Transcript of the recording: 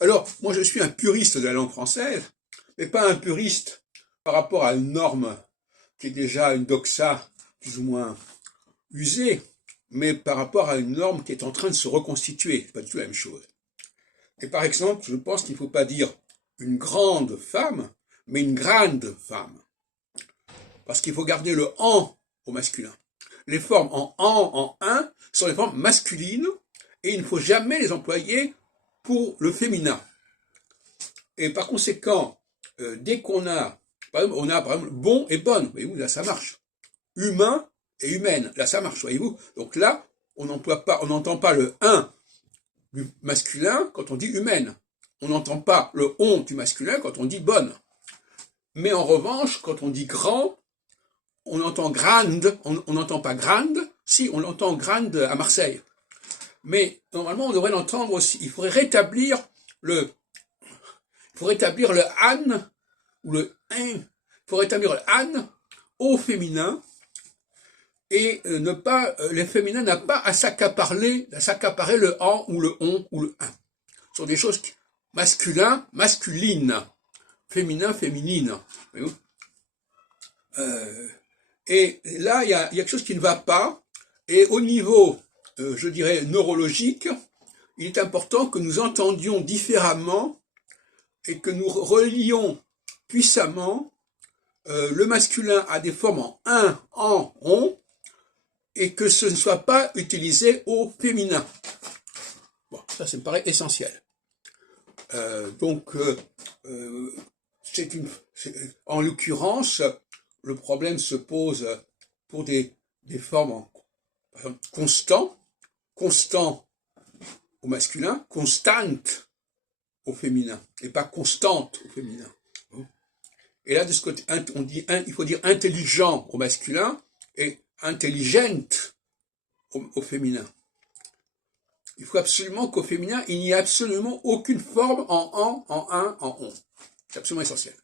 Alors, moi je suis un puriste de la langue française, mais pas un puriste par rapport à une norme qui est déjà une doxa plus ou moins usée, mais par rapport à une norme qui est en train de se reconstituer. C'est pas du tout la même chose. Et par exemple, je pense qu'il ne faut pas dire une grande femme, mais une grande femme. Parce qu'il faut garder le en au masculin. Les formes en un sont les formes masculines et il ne faut jamais les employer pour le féminin. Et par conséquent, dès qu'on a, par exemple, bon et bonne, voyez-vous, là ça marche. Humain et humaine, là ça marche, voyez-vous. Donc là, on n'entend pas le un du masculin quand on dit humaine. On n'entend pas le on du masculin quand on dit bonne. Mais en revanche, quand on dit grand, on entend grande, on n'entend pas grande, si, on l'entend grande à Marseille. Mais normalement, on devrait l'entendre aussi. Il faudrait rétablir le an ou le un. Il faut rétablir le an au féminin et ne pas, le féminin n'a pas à s'accaparer le en ou le on ou le un. Ce sont des choses masculin, masculine, féminin, féminine. Et là, il y a quelque chose qui ne va pas. Et au niveau, je dirais, neurologique, il est important que nous entendions différemment et que nous relions puissamment le masculin à des formes en un, en, on, et que ce ne soit pas utilisé au féminin. Bon, ça me paraît essentiel. En l'occurrence, le problème se pose pour des formes par exemple, constant au masculin, constante au féminin, et pas constante au féminin. Et là, de ce côté, il faut dire intelligent au masculin et intelligente au féminin. Il faut absolument qu'au féminin, il n'y ait absolument aucune forme en un, en on. C'est absolument essentiel.